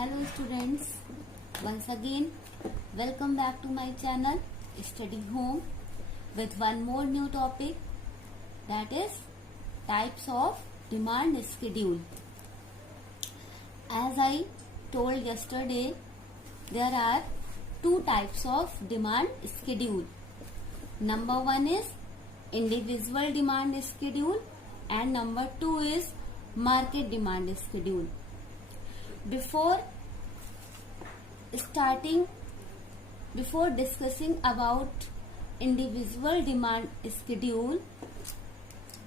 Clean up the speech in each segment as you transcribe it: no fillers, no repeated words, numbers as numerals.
Hello students, once again welcome back to my channel Study Home with one more new topic, that is types of demand schedule. As I told yesterday, there are two types of demand schedule. Number one is individual demand schedule and number two is market demand schedule. Before discussing about individual demand schedule,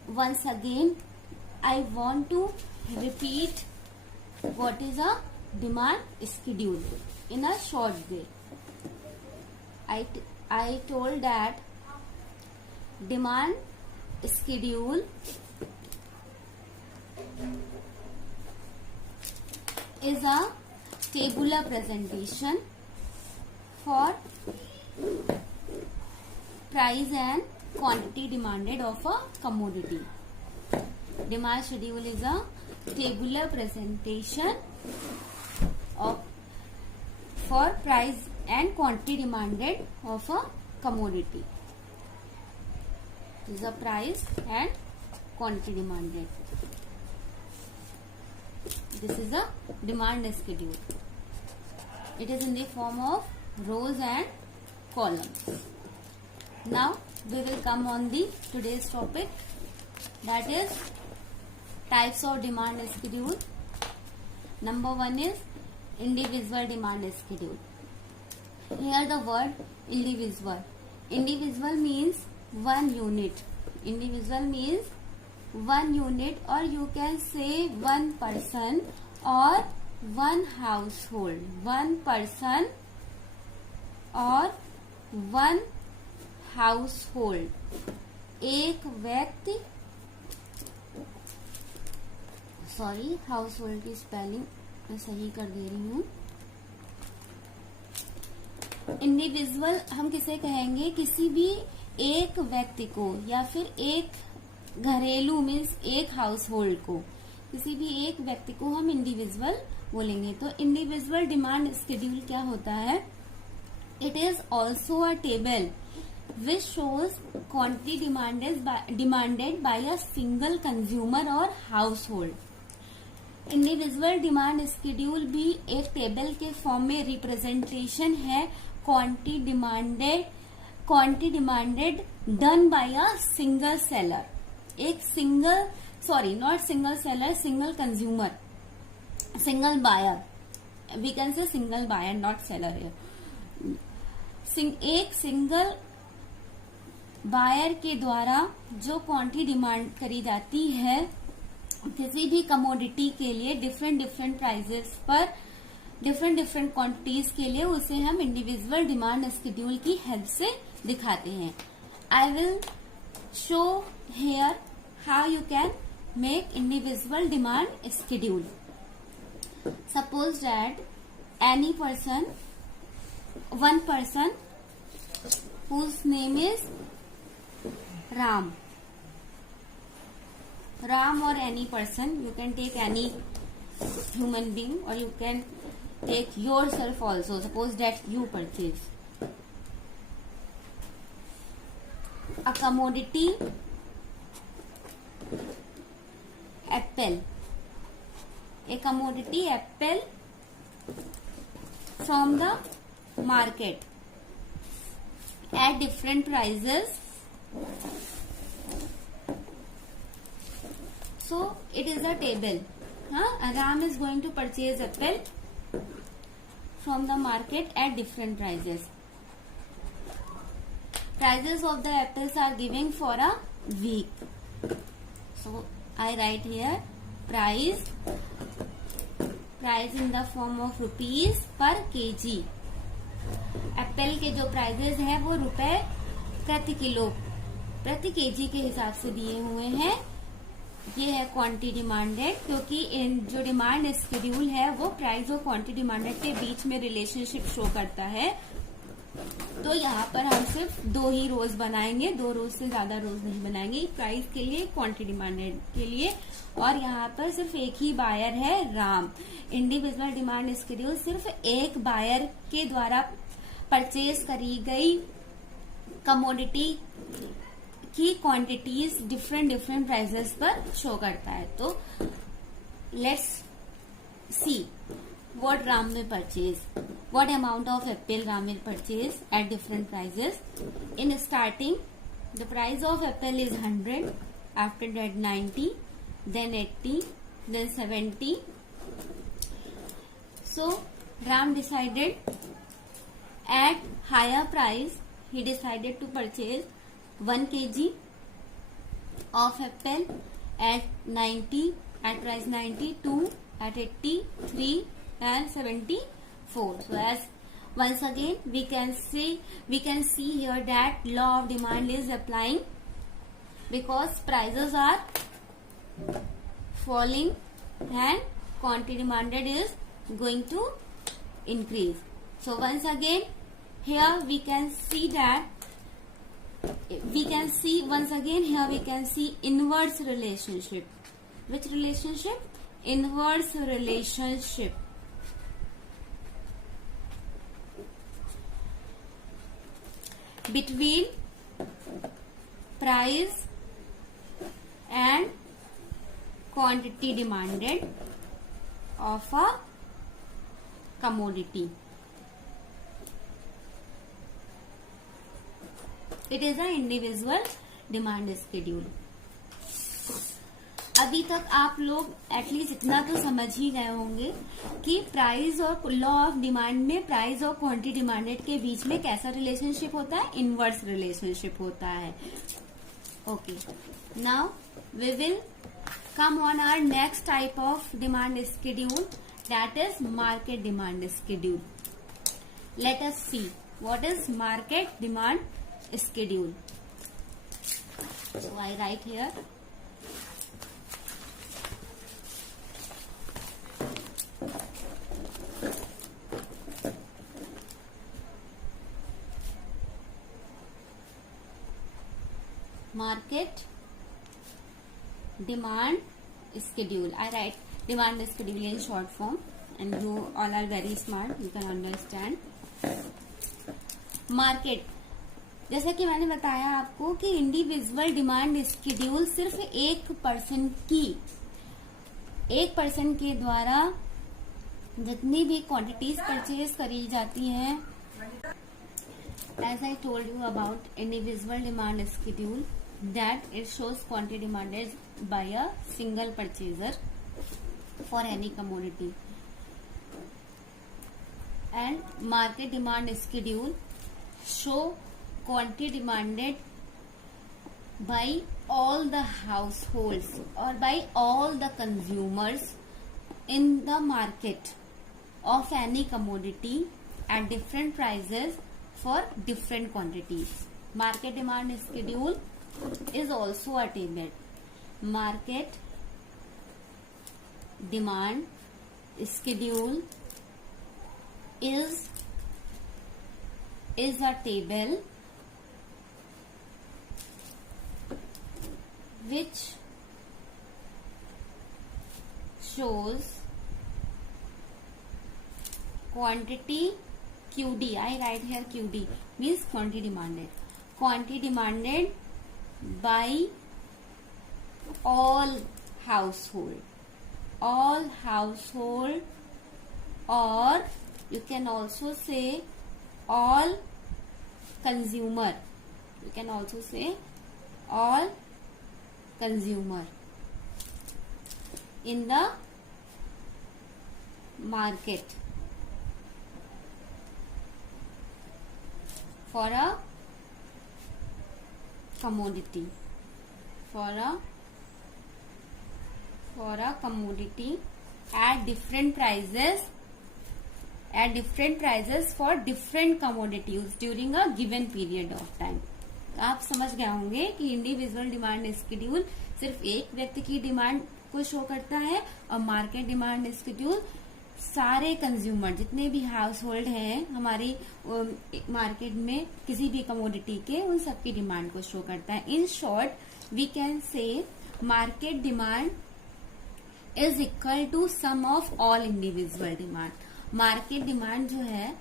once again I want to repeat what is a demand schedule in a short way. I told that demand schedule is a tabular presentation for price and quantity demanded of a commodity. Demand schedule is a tabular presentation for price and quantity demanded of a commodity. This is a price and quantity demanded. This is a demand schedule. It is in the form of rows and columns. Now we will come on the today's topic, that is types of demand schedule. Number one is individual demand schedule. Here the word individual. Individual means one unit. Individual means one unit, or you can say one person or one household. One person और one household, एक व्यक्ति, sorry household की spelling मैं सही कर दे रही हूँ. Individual हम किसे कहेंगे? किसी भी एक व्यक्ति को या फिर एक घरेलू मीन्स एक हाउसहोल्ड को, किसी भी एक व्यक्ति को हम इंडिविजुअल बोलेंगे. तो इंडिविजुअल डिमांड शेड्यूल क्या होता है? It is also a table which shows quantity demanded by a single consumer और हाउसहोल्ड. इंडिविजुअल डिमांड शेड्यूल भी एक टेबल के फॉर्म में रिप्रेजेंटेशन है quantity demanded done by a single seller. एक single consumer, single buyer, we can say single buyer not seller. एक single buyer के द्वारा जो क्वांटिटी डिमांड करी जाती है किसी भी कमोडिटी के लिए डिफरेंट प्राइजेस पर डिफरेंट क्वांटिटीज के लिए, उसे हम इंडिविजुअल डिमांड शेड्यूल की हेल्प से दिखाते हैं. I will show here how you can make individual demand schedule. Suppose that one person whose name is Ram or any person, you can take any human being or you can take yourself also. Suppose that you purchase a commodity apple, a commodity apple from the market at different prices. So it is a table. Ram is going to purchase apple from the market at different prices. Prices of the apples are given for a week. So I write here price in the form of rupees per kg. Apple के जो prices है वो रुपए प्रति kilo प्रति KG के हिसाब से दिए हुए हैं. ये है क्वांटिटी डिमांडेड, क्योंकि जो डिमांड शेड्यूल है वो प्राइस और क्वांटिटी डिमांडेड के बीच में रिलेशनशिप शो करता है. तो यहाँ पर हम सिर्फ 2 ही रोज बनाएंगे, 2 रोज से ज्यादा रोज नहीं बनाएंगे, प्राइस के लिए, क्वांटिटी डिमांडेड के लिए। और यहाँ पर सिर्फ एक ही बायर है, राम। इंडिविजुअल डिमांड स्केड्यूल सिर्फ एक बायर के द्वारा परचेज करी गई कमोडिटी की क्वांटिटीज डिफरेंट प्राइसेस पर शो करता है। तो let's see what Ram will purchase, what amount of apple Ram will purchase at different prices. In starting, the price of apple is 100, after that 90, then 80, then 70. So Ram decided at higher price, he decided to purchase 1 kg of apple at 90, at price 92, at 80, 3 and 74. So as once again we can see here that law of demand is applying, because prices are falling and quantity demanded is going to increase. So once again here we can see inverse relationship. Which relationship? Inverse relationship between price and quantity demanded of a commodity. It is an individual demand schedule. अभी तक आप लोग at least इतना तो समझ ही गए होंगे कि प्राइस और लॉ ऑफ डिमांड में प्राइस और क्वांटिटी डिमांडेड के बीच में कैसा रिलेशनशिप होता है, इनवर्स रिलेशनशिप होता है. Okay, now we will come on our next type of demand schedule, that is market demand schedule. Let us see what is market demand schedule. So I write here market demand schedule. I write demand schedule in short form and you all are very smart, you can understand. Market, जैसे कि मैंने बताया आपको कि individual demand schedule सिर्फ एक person के द्वारा जितनी भी क्वांटिटीज परचेज करी जाती हैं. As I told you about individual demand schedule, that it shows quantity demanded by a single purchaser for any commodity, and market demand schedule show quantity demanded by all the households or by all the consumers in the market of any commodity at different prices for different quantities. Market demand schedule is also a table. Market demand schedule is a table which shows quantity QD. I write here QD means quantity demanded. Quantity demanded by all household, or you can also say all consumer. You can also say all consumer in the market for a commodity, for a commodity at different prices for different commodities during a given period of time. आप समझ गए होंगे कि individual demand schedule सिर्फ एक व्यक्ति की demand को शो करता है और मार्केट डिमांड स्केड्यूल सारे कंज्यूमर जितने भी हाउस होल्ड हैं हमारी मार्केट में किसी भी कमोडिटी के, उन सबकी डिमांड को शो करता है. In short we can say market demand is equal to sum of all individual demand. Market demand जो है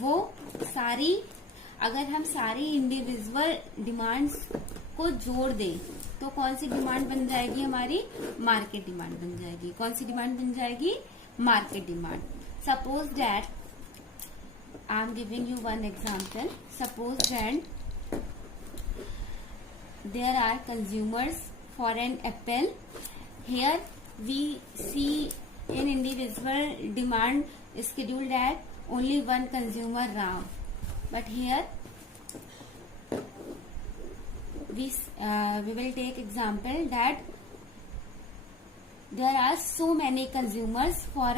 वो सारी, अगर हम सारी इंडिविजुअल डिमांड्स को जोड़ दें तो कौन सी डिमांड बन जाएगी हमारी? मार्केट डिमांड बन जाएगी. कौन सी डिमांड बन जाएगी? Market demand. Suppose that I am giving you one example. Suppose that there are consumers for an apple. Here we see in individual demand schedule that only one consumer now, but here we will take example that there are so many consumers for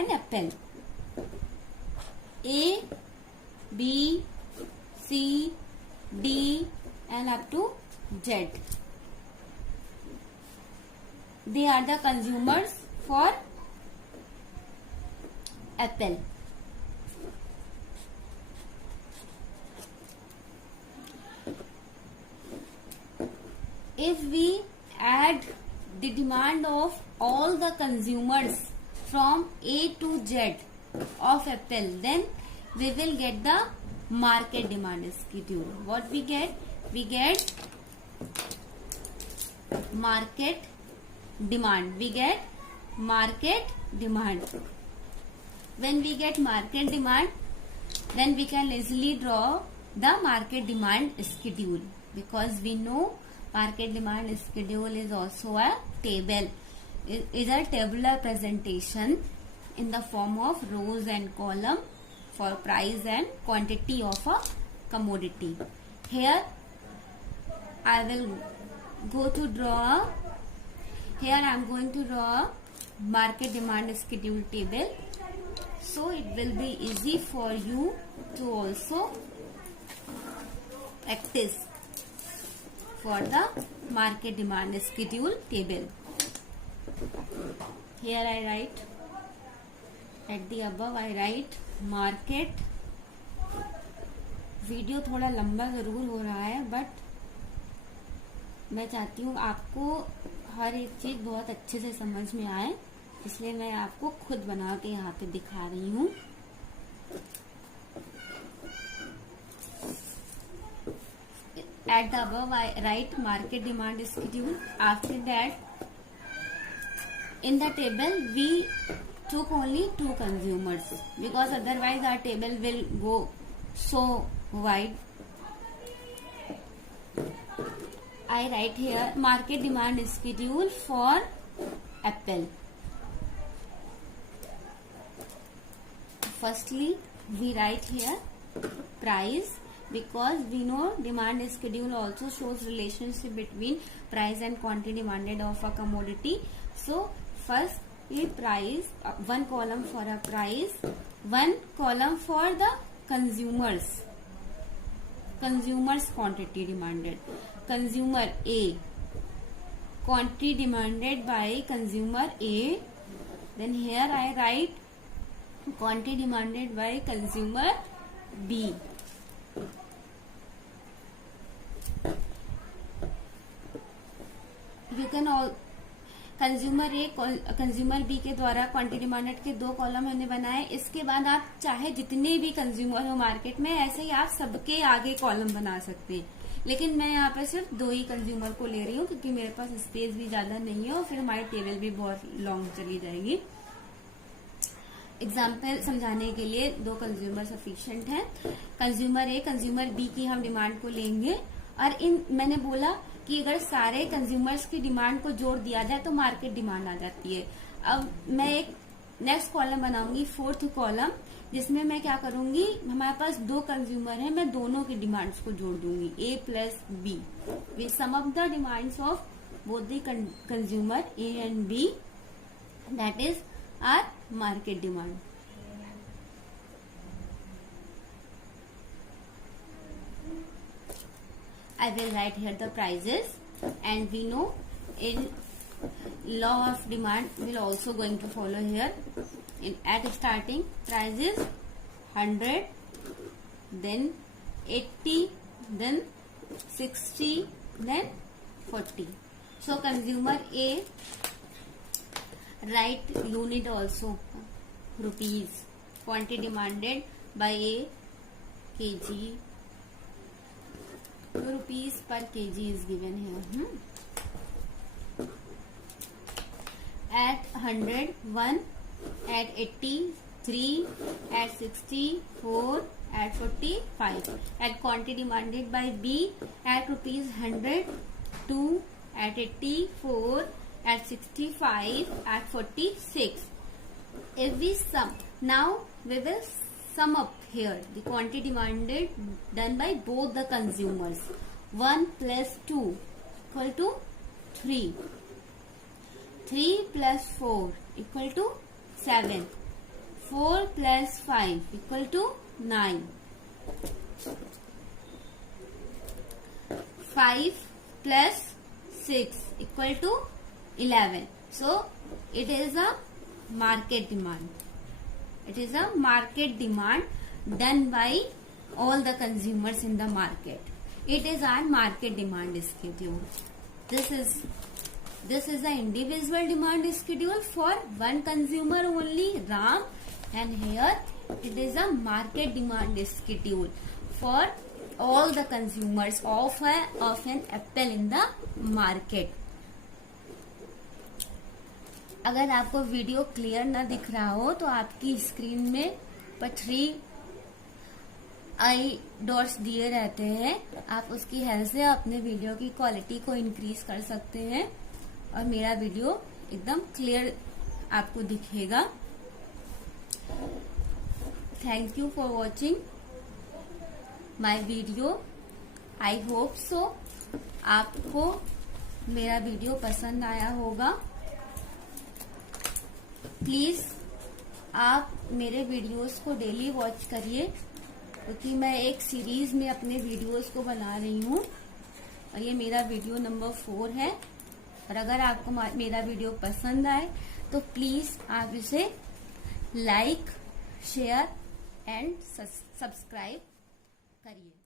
an apple. A, B, C, D and up to Z. They are the consumers for apple. If we add the demand of all the consumers from A to Z of apple, then we will get the market demand schedule. What we get? We get market demand. We get market demand. When we get market demand, then we can easily draw the market demand schedule, because we know market demand schedule is also a table. It is a tabular presentation in the form of rows and column for price and quantity of a commodity. Here I will go to draw. Here I am going to draw market demand schedule table. So it will be easy for you to also practice for the market demand schedule table. Here I write, at the above I write market. Video थोड़ा लंबा जरूर हो रहा है, but मैं चाहती हूँ आपको हर एक चीज बहुत अच्छे से समझ में आए, इसलिए मैं आपको खुद बना के यहाँ पे दिखा रही हूँ. At the above I write market demand schedule. After that, in the table we took only 2 consumers, because otherwise our table will go so wide. I write here market demand schedule for apple. Firstly, we write here price, because we know demand schedule also shows relationship between price and quantity demanded of a commodity. So first price, one column for a price, one column for the consumers quantity demanded. Consumer A, quantity demanded by consumer A. Then here I write quantity demanded by consumer B. You can all consumer A consumer B के द्वारा quantity demanded के 2 column मैंने बनाए. इसके बाद आप चाहे जितने भी कंज्यूमर हो मार्केट में, ऐसे ही आप सबके आगे कॉलम बना सकते हैं, लेकिन मैं यहाँ पे सिर्फ 2 ही कंज्यूमर को ले रही हूँ, क्योंकि मेरे पास स्पेस भी ज्यादा नहीं है और फिर हमारी टेबल भी बहुत लॉन्ग चली जाएगी. एग्जाम्पल समझाने के लिए 2 कंज्यूमर सफिशिएंट है. कंज्यूमर ए कंज्यूमर बी की हम डिमांड को लेंगे, और मैंने बोला कि अगर सारे कंज्यूमर्स की डिमांड को जोड़ दिया जाए तो मार्केट डिमांड आ जाती है. अब मैं एक नेक्स्ट कॉलम बनाऊंगी, 4th कॉलम, जिसमें मैं क्या करूंगी, हमारे पास 2 कंज्यूमर है, मैं दोनों की डिमांड्स को जोड़ दूंगी, A plus B. We sum up the demands of both the consumer A and B, that is our market demand. I will write here the prices, and we know in law of demand will also going to follow here. at starting price is 100, then 80, then 60, then 40. So consumer A write unit also, rupees. Quantity demanded by A, kg. So rupees per kg is given here. At 100, 1. At 80, 3. At 60, 4. At 40, 5. At quantity demanded by B, at rupees 100, 2. At 80, 4. At 65, at 46. If we sum, now we will sum up here the quantity demanded done by both the consumers. 1 plus 2 equal to 3. 3 plus 4 equal to 7. 4 plus 5 equal to 9. 5 plus 6 equal to 11. So it is a market demand. It is a market demand done by all the consumers in the market. It is our market demand schedule. This is the individual demand schedule for one consumer only, Ram, and here it is a market demand schedule for all the consumers of an apple in the market. अगर आपको video clear ना दिख रहा हो तो आपकी screen में पर 3 आई डॉट्स दिए रहते हैं, आप उसकी हेल्प से अपने वीडियो की क्वालिटी को इंक्रीज कर सकते हैं और मेरा वीडियो एकदम क्लियर आपको दिखेगा. Thank you for watching my video. I hope so आपको मेरा वीडियो पसंद आया होगा. प्लीज आप मेरे वीडियोस को डेली वॉच करिए क्योंकि मैं एक सीरीज में अपने वीडियोस को बना रही हूँ और ये मेरा वीडियो नंबर 4 है. और अगर आपको मेरा वीडियो पसंद आए तो प्लीज आप इसे लाइक, शेयर एंड सब्सक्राइब करिए.